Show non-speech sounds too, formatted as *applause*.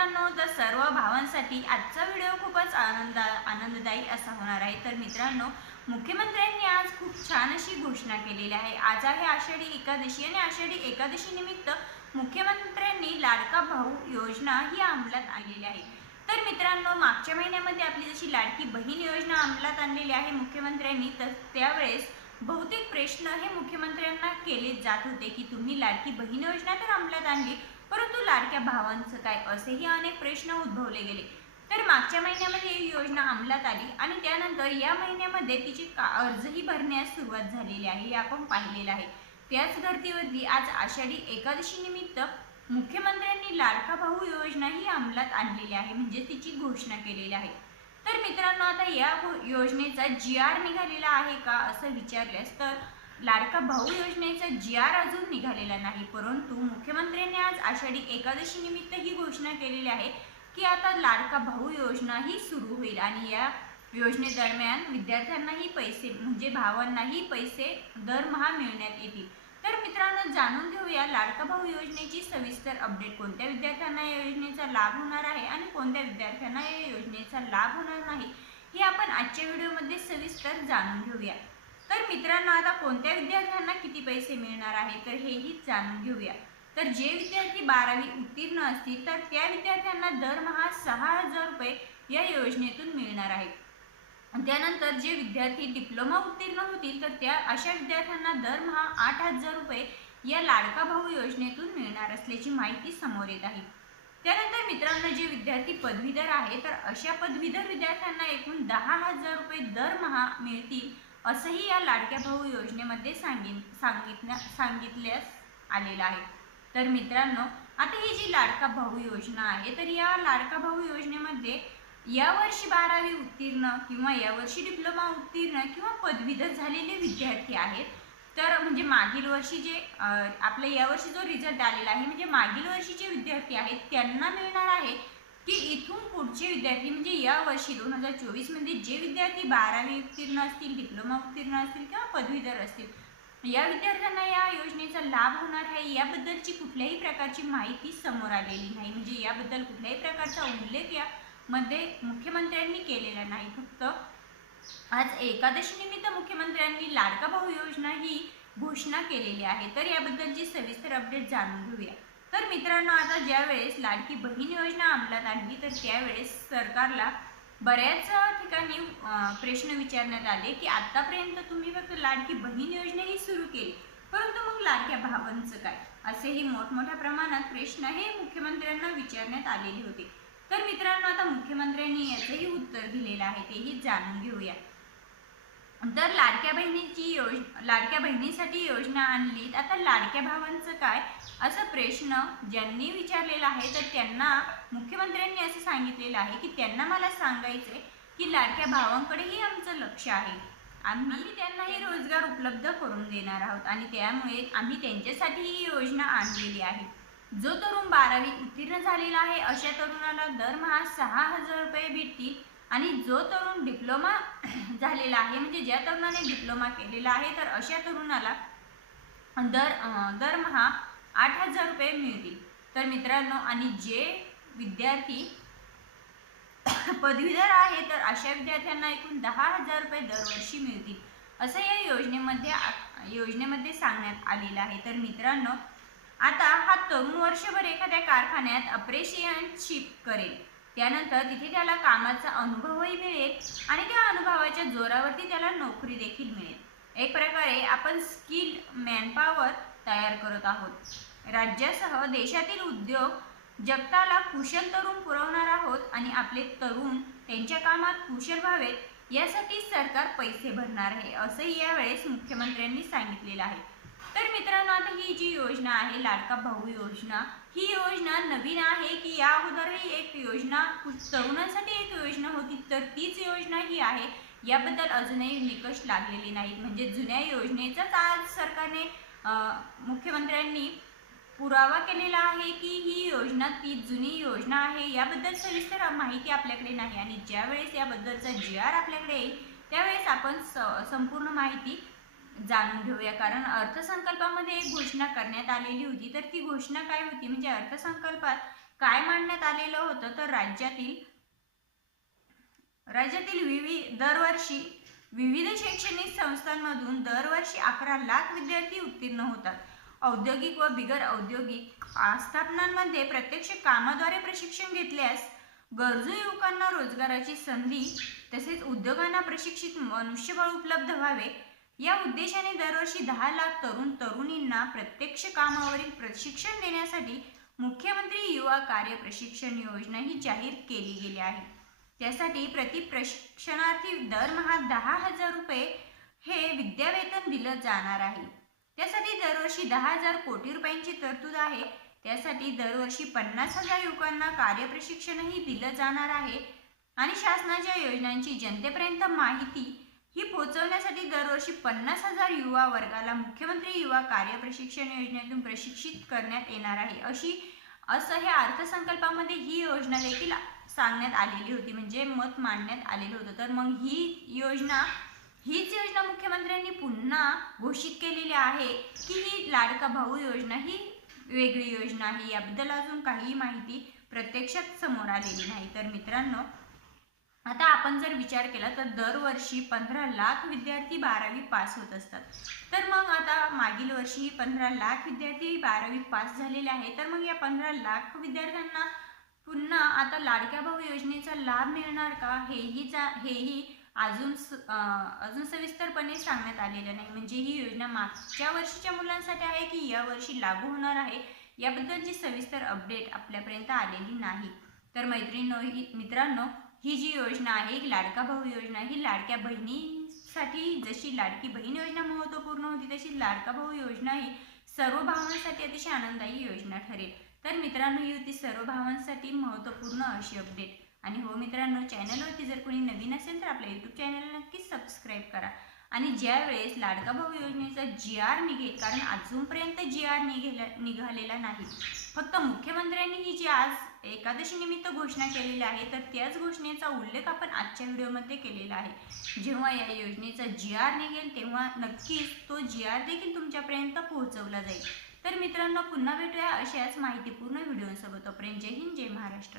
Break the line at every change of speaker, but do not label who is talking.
मित्रांनो तर सर्व भावांसाठी आजचा व्हिडिओ खूपच आनंद आनंददायी असा होणार आहे. तर मित्रांनो मुख्यमंत्र्यांनी आज खूप छान अशी घोषणा केलेली आहे. आज आहे आषाढी एकादशी आणि आषाढी एकादशी निमित्त मुख्यमंत्र्यांनी लाडका भाऊ योजना ही अंमलात आणलेली आहे. तर मित्रांनो मागच्या महिन्यामध्ये आपली जशी लाडकी बहीण योजना अंमलात आणलेली आहे मुख्यमंत्र्यांनी तर त्यावेळेस बहुतेक प्रश्न हे मुख्यमंत्र्यांना केले जात होते की तुम्ही लाडकी बहीण योजना तर अंमलात आणली परंतु लाडक्या भावांचं काय असेही अनेक प्रश्न उद्भवले गेले. तर मागच्या महिन्यामध्ये ही योजना अंमलात आली आणि त्यानंतर या महिन्यामध्ये तिची का अर्जही भरण्यास सुरुवात झालेली आहे हे आपण पाहिलेलं आहे. त्याच धर्तीवरती आज आषाढी एकादशी निमित्त मुख्यमंत्र्यांनी लाडका भाऊ योजना ही अंमलात आणलेली आहे म्हणजे तिची घोषणा केलेली आहे. तर मित्रांनो आता या योजनेचा जी आर निघालेला आहे का असं विचारल्यास तर लाडका भाऊ योजनेचा जी आर अजून निघालेला नाही परंतु मुख्यमंत्र्यांनी आज आषाढी एकादशी निमित्त ही घोषणा केलेली आहे की आता लाडका भाऊ योजना ही सुरू होईल आणि या योजनेदरम्यान विद्यार्थ्यांनाही पैसे म्हणजे भावांनाही पैसे दरमहा मिळण्यात येतील. तर मित्रांनो जाणून घेऊया लाडका भाऊ योजनेची सविस्तर अपडेट. कोणत्या विद्यार्थ्यांना या योजनेचा लाभ होणार आहे आणि कोणत्या विद्यार्थ्यांना या योजनेचा लाभ होणार नाही हे आपण आजच्या व्हिडिओमध्ये सविस्तर जाणून घेऊया. तर मित्रांनो आता कोणत्या विद्यार्थ्यांना किती पैसे मिळणार आहे? तर हेही जाणून घेऊया. तर जे विद्यार्थी बारावी उत्तीर्ण असतील तर त्या विद्यार्थ्यांना दरमहा सहा हजार रुपये या योजनेतून मिळणार आहे त्यानंतर जे विद्यार्थी डिप्लोमा उत्तीर्ण होतील तर त्या अशा विद्यार्थ्यांना दरमहा आठ हजार रुपये या लाडका भाऊ योजनेतून मिळणार असल्याची माहिती समोर येत आहे. त्यानंतर मित्रांनो जे विद्यार्थी पदवीधर आहे तर अशा पदवीधर विद्यार्थ्यांना एकूण दहा हजार रुपये दरमहा मिळतील असंही या लाडक्या भाऊ योजनेमध्ये सांगिन सांगितल्या सांगितल्यास आलेलं आहे. तर मित्रांनो आता ही जी लाडका भाऊ योजना आहे तर या लाडका भाऊ योजनेमध्ये यावर्षी बारावी उत्तीर्ण किंवा यावर्षी डिप्लोमा उत्तीर्ण किंवा पदवीधर झालेले विद्यार्थी आहेत. तर म्हणजे मागील वर्षी जे आपल्या यावर्षी जो रिझल्ट आलेला आहे म्हणजे मागील वर्षी जे विद्यार्थी आहेत त्यांना मिळणार आहे की इथून पुढचे विद्यार्थी म्हणजे या वर्षी दोन हजार चोवीसमध्ये जे विद्यार्थी बारावी उत्तीर्ण असतील डिप्लोमा उत्तीर्ण असतील किंवा पदवीधर असतील या विद्यार्थ्यांना या योजनेचा लाभ होणार आहे याबद्दलची कुठल्याही प्रकारची माहिती समोर आलेली नाही. म्हणजे याबद्दल कुठल्याही प्रकारचा उल्लेख यामध्ये मुख्यमंत्र्यांनी केलेला नाही. फक्त आज एकादशीनिमित्त मुख्यमंत्र्यांनी लाडका भाऊ योजना ही घोषणा केलेली आहे. तर याबद्दलची सविस्तर अपडेट जाणून घेऊया. तर मित्रांनो आता ज्यावेळेस लाडकी बहीण योजना अंमलात आणली तर त्यावेळेस सरकारला बऱ्याच ठिकाणी प्रश्न विचारण्यात आले की आतापर्यंत तुम्ही फक्त लाडकी बहीण योजना ही सुरू केली परंतु मग लाडक्या भावांचं काय? असेही मोठमोठ्या प्रमाणात प्रश्न हे मुख्यमंत्र्यांना विचारण्यात आलेले होते. तर मित्रांनो आता मुख्यमंत्र्यांनी याचंही उत्तर दिलेलं आहे तेही जाणून घेऊया. तर लाडक्या बहिणीची योज लाडक्या बहिणीसाठी योजना आणली. आता लाडक्या भावांचं काय? असं प्रश्न ज्यांनी विचारलेला आहे तर त्यांना मुख्यमंत्र्यांनी असं सांगितलेलं आहे की त्यांना मला सांगायचं आहे की लाडक्या भावांकडेही आमचं लक्ष आहे. आम्ही त्यांनाही रोजगार उपलब्ध करून देणार आहोत आणि त्यामुळे आम्ही त्यांच्यासाठी ही योजना आणलेली आहे. जो तरुण बारावी उत्तीर्ण झालेला आहे अशा तरुणाला दरमहा सहा हजार रुपये भेटतील. आणि जो तरुण डिप्लोमा *coughs* झालेला आहे म्हणजे ज्या तरुणाने डिप्लोमा केलेला आहे तर अशा तरुणाला दर दरमहा आठ हजार रुपये मिळतील. तर मित्रांनो आणि जे विद्यार्थी *coughs* पदवीधर आहे तर अशा विद्यार्थ्यांना एकूण दहा हजार रुपये दरवर्षी मिळतील असं या योजनेमध्ये योजनेमध्ये सांगण्यात आलेलं आहे. तर मित्रांनो आता हा तरुण वर्षभर एखाद्या कारखान्यात अप्रेशियनशिप करेल. त्यानंतर तिथे त्याला कामाचा अनुभवही मिळेल आणि त्या अनुभवाच्या जोरावरती त्याला नोकरी देखील मिळेल. एक प्रकारे आपण स्किल मॅनपॉवर तयार करत आहोत. राज्यासह देशातील उद्योग जगताला कुशल तरुण पुरवणार आहोत आणि आपले तरुण त्यांच्या कामात कुशल व्हावेत यासाठी सरकार पैसे भरणार आहे असंही यावेळेस मुख्यमंत्र्यांनी सांगितलेलं आहे. तर मित्रांनो आता ही जी योजना आहे लाडका भाऊ योजना ही योजना नवीन आहे की या अगोदरही एक योजना तरुणांसाठी एक योजना होती तर तीच योजना ही आहे. याबद्दल अजूनही निकष लागलेले नाहीत. म्हणजे जुन्या योजनेचाच आज सरकारने मुख्यमंत्र्यांनी पुरावा केलेला आहे की ही योजना ती जुनी योजना आहे. याबद्दल सविस्तर माहिती आपल्याकडे नाही आणि ज्यावेळेस याबद्दलचा जी आर आपल्याकडे येईल त्यावेळेस आपण स संपूर्ण माहिती जाणून घेऊया. कारण अर्थसंकल्पामध्ये एक घोषणा करण्यात आलेली होती. तर ती घोषणा काय होती? म्हणजे अर्थसंकल्पात काय मांडण्यात आलेलं होतं? तर राज्यातील राज्यातील विविध दरवर्षी विविध शैक्षणिक संस्थांमधून दरवर्षी अकरा लाख विद्यार्थी उत्तीर्ण होतात. औद्योगिक व बिगर औद्योगिक आस्थापनांमध्ये प्रत्यक्ष कामाद्वारे प्रशिक्षण घेतल्यास गरजू युवकांना रोजगाराची संधी तसेच उद्योगांना प्रशिक्षित मनुष्यबळ उपलब्ध व्हावे या उद्देशाने दरवर्षी दहा लाख तरुण तरुणींना प्रत्यक्ष कामावरील प्रशिक्षण देण्यासाठी मुख्यमंत्री युवा कार्य प्रशिक्षण योजना ही जाहीर केली गेली आहे. त्यासाठी प्रति प्रशिक्षणार्थी दरमहा दहा हजार रुपये हे विद्यावेतन दिलं जाणार आहे. त्यासाठी दरवर्षी दहा हजार कोटी रुपयांची तरतूद आहे. त्यासाठी दरवर्षी पन्नास हजार युवकांना कार्यप्रशिक्षणही दिलं जाणार आहे. आणि शासनाच्या योजनांची जनतेपर्यंत माहिती ही पोहोचवण्यासाठी दरवर्षी पन्नास हजार युवा वर्गाला मुख्यमंत्री युवा कार्य प्रशिक्षण योजनेतून प्रशिक्षित करण्यात येणार आहे. अशी असं हे अर्थसंकल्पामध्ये ही योजना देखील सांगण्यात आलेली होती. म्हणजे मत मांडण्यात आलेलं होतं. तर मग ही योजना हीच योजना मुख्यमंत्र्यांनी पुन्हा घोषित केलेली आहे की ही लाडका भाऊ योजना ही वेगळी योजना आहे. याबद्दल अजून काही माहिती प्रत्यक्षात समोर आलेली नाही. तर मित्रांनो आता आपण जर विचार केला तर दरवर्षी पंधरा लाख विद्यार्थी बारावी पास होत असतात. तर मग आता मागील वर्षी पंधरा लाख विद्यार्थी बारावी पास झालेले आहे तर मग या पंधरा लाख विद्यार्थ्यांना पुन्हा आता लाडक्या भाऊ योजनेचा लाभ मिळणार का? हेही जा हेही अजून स- अजून सविस्तरपणे सांगण्यात आलेलं नाही. म्हणजे ही योजना मागच्या वर्षीच्या मुलांसाठी आहे की या वर्षी लागू होणार आहे? याबद्दलची सविस्तर अपडेट आपल्यापर्यंत आलेली नाही. तर मैत्रिणींनो ही मित्रांनो ही जी योजना आहे ही लाडका भाऊ योजना ही लाडक्या बहिणीसाठी जशी लाडकी बहीण योजना महत्त्वपूर्ण होती तशी लाडका भाऊ योजना ही सर्व भावांसाठी अतिशय आनंददायी योजना ठरेल. तर मित्रांनो ही होती सर्व भावांसाठी महत्त्वपूर्ण अशी अपडेट आणि हो मित्रांनो चॅनलवरती जर कोणी नवीन असेल तर आपल्या यूट्यूब चॅनलला नक्कीच सबस्क्राईब करा. आणि ज्यावेळेस लाडका भाऊ योजनेचा जी आर निघेल कारण अजूनपर्यंत जी आर निघेला निघालेला नाही. फक्त मुख्यमंत्र्यांनी ही जी आज एकादशी निमित्त घोषणा केलेली आहे तर त्याच घोषणेचा उल्लेख आपण आजच्या व्हिडिओमध्ये केलेला आहे. जेव्हा या योजनेचा जी आर निघेल तेव्हा नक्कीच तो जी आर देखील तुमच्यापर्यंत पोहोचवला जाईल. तर मित्रांनो पुन्हा भेटूया अशाच माहितीपूर्ण व्हिडिओसोबत. तोपर्यंत जय हिंद जय महाराष्ट्र.